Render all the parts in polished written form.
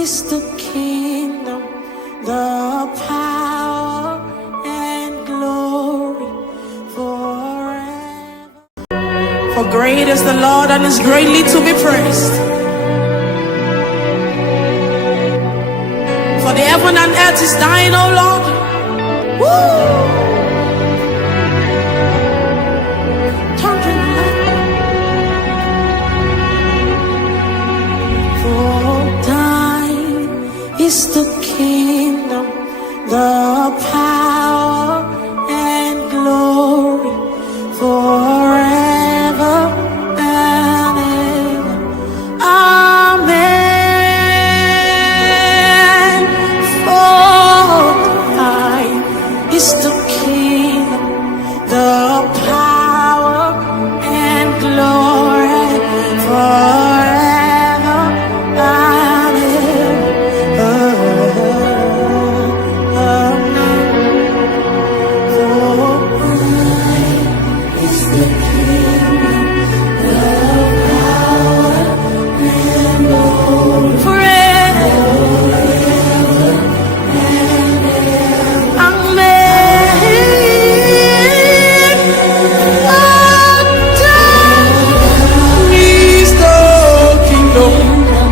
is the kingdom, the power and glory forever. For great is the Lord and is greatly to be praised. For the heaven and earth is thine, O Lord. Woo! Is the kingdom, the power and glory forever and ever. Amen. For thine is the kingdom, the power and glory forever.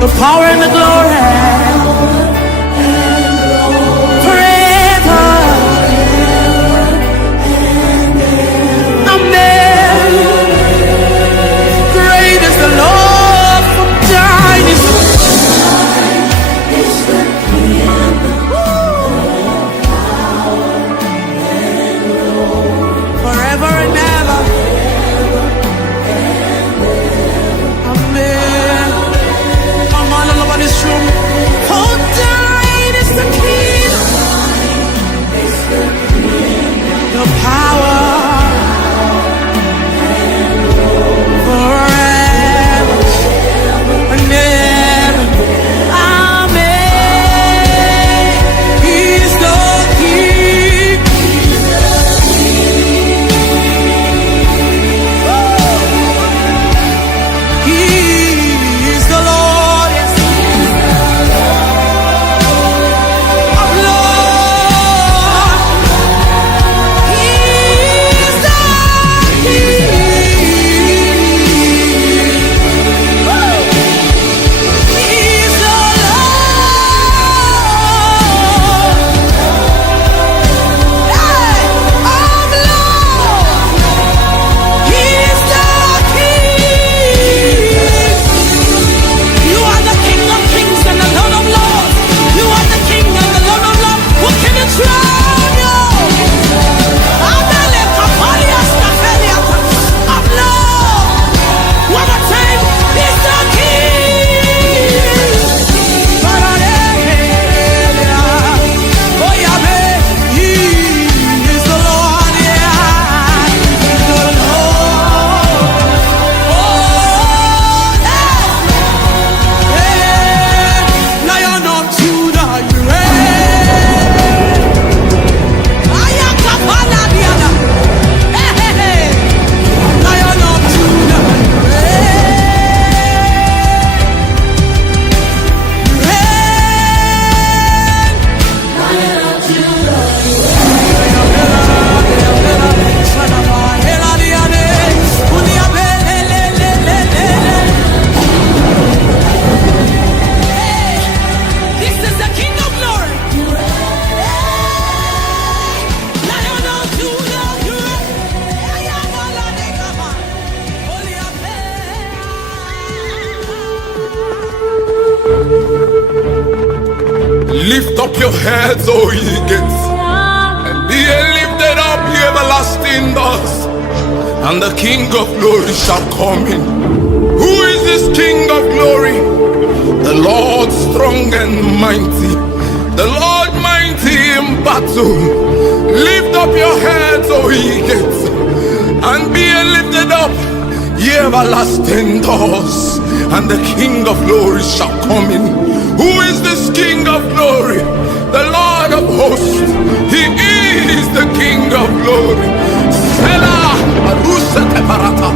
The power and the glory forever. Amen. Great is the Lord, for thine is the kingdom, forever and ever. Amen. All over this room. For thine is the kingdom, the power forever and ever. Amen. He's the King. He is the Lord. Lift up your heads, O ye gates, and be ye lifted up, ye everlasting doors, and the King of glory shall come in. Who is this King of glory? The Lord strong and mighty, the Lord mighty in battle. Lift up your heads, O ye gates, and be ye lifted up, ye everlasting doors, and the King of glory shall come in. Who is this King of glory? The Lord of hosts. He is the King of glory. Selah, Arusa Teparata.